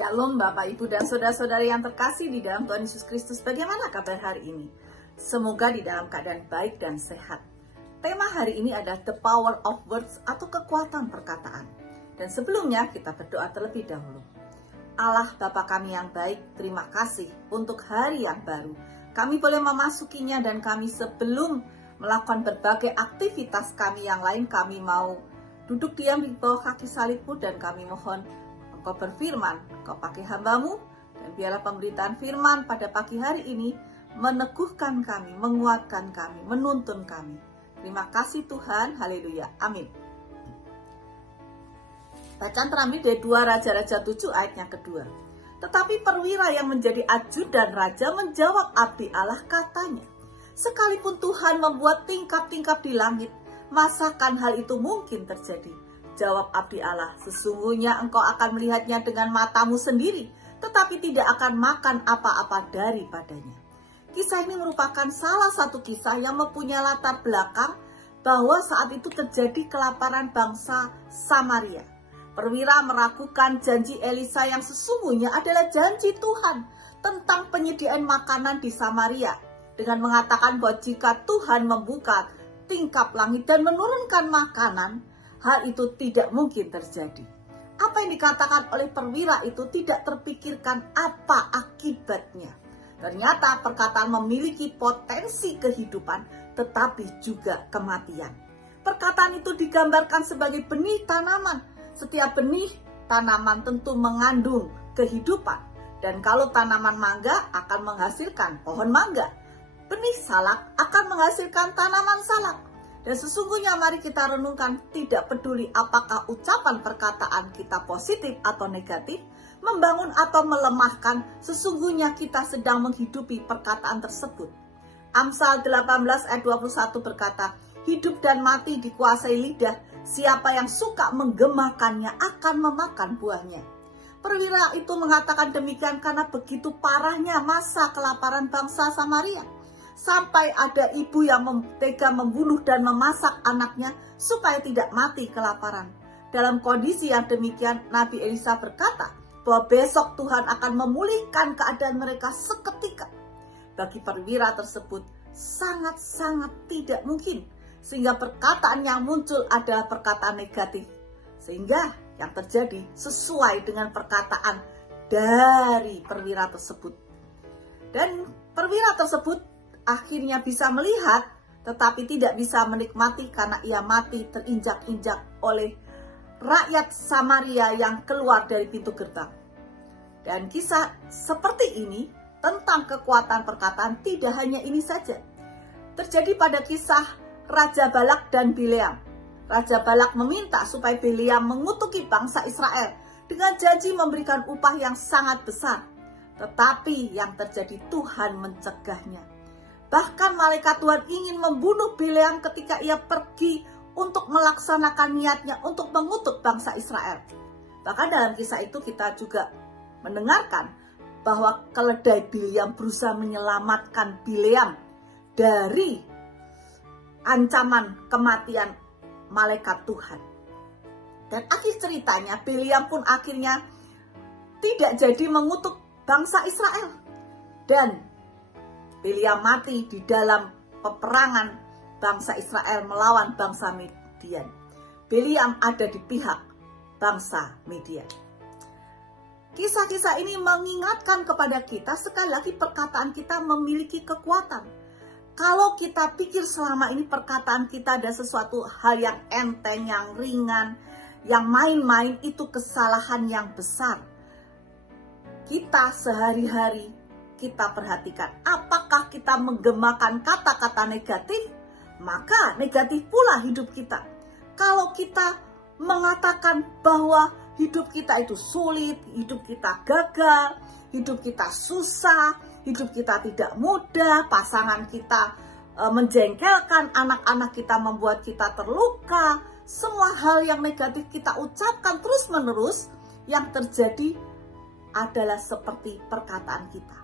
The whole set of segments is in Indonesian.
Shalom Bapak Ibu dan Saudara-saudara yang terkasih di dalam Tuhan Yesus Kristus. Bagaimana kabar hari ini? Semoga di dalam keadaan baik dan sehat. Tema hari ini adalah The Power of Words atau kekuatan perkataan. Dan sebelumnya kita berdoa terlebih dahulu. Allah Bapa kami yang baik, terima kasih untuk hari yang baru. Kami boleh memasukinya dan kami sebelum melakukan berbagai aktivitas kami yang lain, kami mau duduk diam di bawah kaki salib-Mu dan kami mohon Engkau berfirman, Engkau pakai hamba-Mu, dan biarlah pemberitaan firman pada pagi hari ini meneguhkan kami, menguatkan kami, menuntun kami. Terima kasih Tuhan, haleluya, amin. Bacaan terambil dari 2 Raja-Raja 7 ayatnya kedua. Tetapi perwira yang menjadi ajudan raja menjawab abdi Allah katanya, sekalipun Tuhan membuat tingkap-tingkap di langit, masakan hal itu mungkin terjadi? Jawab abdi Allah, sesungguhnya engkau akan melihatnya dengan matamu sendiri, tetapi tidak akan makan apa-apa daripadanya. Kisah ini merupakan salah satu kisah yang mempunyai latar belakang bahwa saat itu terjadi kelaparan bangsa Samaria. Perwira meragukan janji Elisa yang sesungguhnya adalah janji Tuhan tentang penyediaan makanan di Samaria, dengan mengatakan bahwa jika Tuhan membuka tingkap langit dan menurunkan makanan, hal itu tidak mungkin terjadi. Apa yang dikatakan oleh perwira itu tidak terpikirkan apa akibatnya. Ternyata perkataan memiliki potensi kehidupan tetapi juga kematian. Perkataan itu digambarkan sebagai benih tanaman. Setiap benih tanaman tentu mengandung kehidupan. Dan kalau tanaman mangga akan menghasilkan pohon mangga. Benih salak akan menghasilkan tanaman salak. Dan sesungguhnya mari kita renungkan, tidak peduli apakah ucapan perkataan kita positif atau negatif, membangun atau melemahkan, sesungguhnya kita sedang menghidupi perkataan tersebut. Amsal 18 ayat 21 berkata, hidup dan mati dikuasai lidah, siapa yang suka menggemakannya akan memakan buahnya. Perwira itu mengatakan demikian karena begitu parahnya masa kelaparan bangsa Samaria. Sampai ada ibu yang tega membunuh dan memasak anaknya supaya tidak mati kelaparan. Dalam kondisi yang demikian, Nabi Elisa berkata bahwa besok Tuhan akan memulihkan keadaan mereka seketika. Bagi perwira tersebut sangat-sangat tidak mungkin. Sehingga perkataan yang muncul adalah perkataan negatif. Sehingga yang terjadi sesuai dengan perkataan dari perwira tersebut. Dan perwira tersebut akhirnya bisa melihat tetapi tidak bisa menikmati karena ia mati terinjak-injak oleh rakyat Samaria yang keluar dari pintu gerbang. Dan kisah seperti ini tentang kekuatan perkataan tidak hanya ini saja. Terjadi pada kisah Raja Balak dan Bileam. Raja Balak meminta supaya Bileam mengutuki bangsa Israel dengan janji memberikan upah yang sangat besar. Tetapi yang terjadi Tuhan mencegahnya. Bahkan malaikat Tuhan ingin membunuh Bileam ketika ia pergi untuk melaksanakan niatnya untuk mengutuk bangsa Israel. Bahkan dalam kisah itu kita juga mendengarkan bahwa keledai Bileam berusaha menyelamatkan Bileam dari ancaman kematian malaikat Tuhan. Dan akhir ceritanya Bileam pun akhirnya tidak jadi mengutuk bangsa Israel. Dan Bileam mati di dalam peperangan bangsa Israel melawan bangsa Midian. Bileam ada di pihak bangsa Midian. Kisah-kisah ini mengingatkan kepada kita, sekali lagi perkataan kita memiliki kekuatan. Kalau kita pikir selama ini perkataan kita ada sesuatu hal yang enteng, yang ringan, yang main-main, itu kesalahan yang besar. Kita sehari-hari kita perhatikan, apakah kita menggemakan kata-kata negatif, maka negatif pula hidup kita. Kalau kita mengatakan bahwa hidup kita itu sulit, hidup kita gagal, hidup kita susah, hidup kita tidak mudah, pasangan kita menjengkelkan, anak-anak kita membuat kita terluka, semua hal yang negatif kita ucapkan terus-menerus, yang terjadi adalah seperti perkataan kita.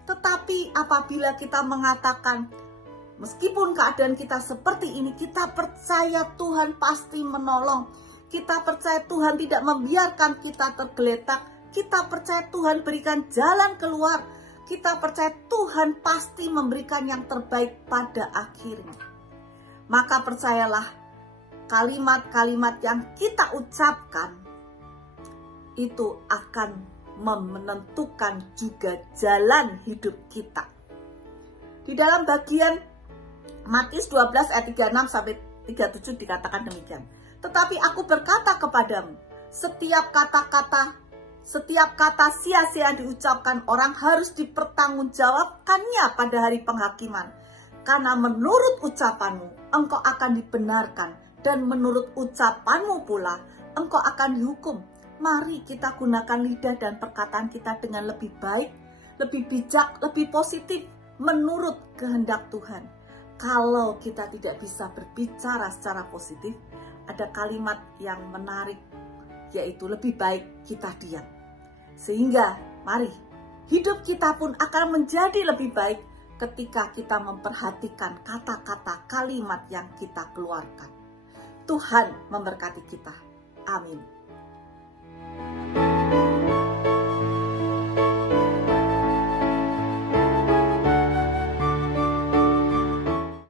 Tetapi apabila kita mengatakan, meskipun keadaan kita seperti ini, kita percaya Tuhan pasti menolong. Kita percaya Tuhan tidak membiarkan kita tergeletak kita percaya Tuhan berikan jalan keluar, kita percaya Tuhan pasti memberikan yang terbaik pada akhirnya. Maka percayalah, kalimat-kalimat yang kita ucapkan itu akan menentukan juga jalan hidup kita. Di dalam bagian Matius 12 ayat 36 sampai 37 dikatakan demikian. Tetapi aku berkata kepadamu, setiap kata sia-sia diucapkan orang harus dipertanggungjawabkannya pada hari penghakiman. Karena menurut ucapanmu engkau akan dibenarkan, dan menurut ucapanmu pula engkau akan dihukum. Mari kita gunakan lidah dan perkataan kita dengan lebih baik, lebih bijak, lebih positif menurut kehendak Tuhan. Kalau kita tidak bisa berbicara secara positif, ada kalimat yang menarik, yaitu lebih baik kita diam. Sehingga mari hidup kita pun akan menjadi lebih baik ketika kita memperhatikan kata-kata kalimat yang kita keluarkan. Tuhan memberkati kita. Amin.